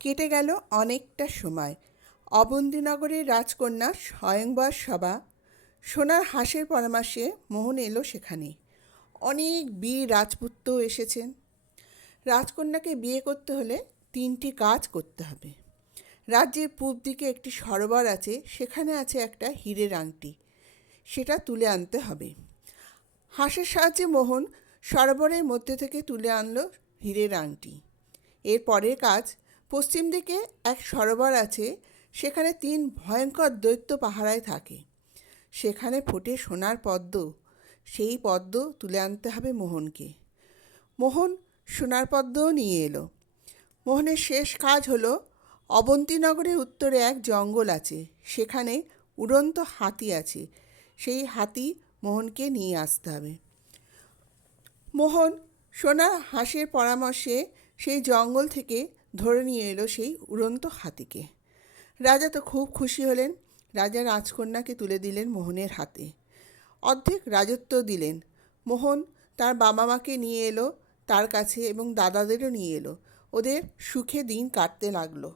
কেটে গেল অনেকটা সময়। অবন্তীনগরের রাজকন্যা স্বয়ংবর সভা। সোনার হাঁসের পরামর্শে মোহন এলো সেখানে। অনেক বীর রাজপুত্র এসেছেন। রাজকন্যাকে বিয়ে করতে হলে 3টি কাজ করতে হবে। রাজ্যের পূব দিকে একটি সরোবর আছে, সেখানে আছে একটা হীরের আংটি, সেটা তুলে আনতে হবে। হাঁসের সাহায্যে মোহন সরোবরের মধ্যে থেকে তুলে আনলো হীরের আংটি। এর পরের কাজ, পশ্চিম দিকে এক সরোবর আছে, সেখানে 3 ভয়ঙ্কর দৈত্য পাহারায় থাকে। সেখানে ফোটে সোনার পদ্ম, সেই পদ্ম তুলে আনতে হবে মোহনকে। মোহন সোনার পদ্মও নিয়ে এলো। মোহনের শেষ কাজ হলো, অবন্তীনগরের উত্তরে এক জঙ্গল আছে, সেখানে উড়ন্ত হাতি আছে, সেই হাতি মোহনকে নিয়ে আসতে হবে। মোহন সোনার হাঁসের পরামর্শে সেই জঙ্গল থেকে ধরে নিয়ে এলো সেই উড়ন্ত হাতিকে। রাজা তো খুব খুশি হলেন। রাজা রাজকন্যাকে তুলে দিলেন মোহনের হাতে, অর্ধেক রাজত্ব দিলেন। মোহন তার বাবা মাকে নিয়ে এলো তার কাছে এবং দাদাদেরও নিয়ে এলো। ওদের সুখে দিন কাটতে লাগলো।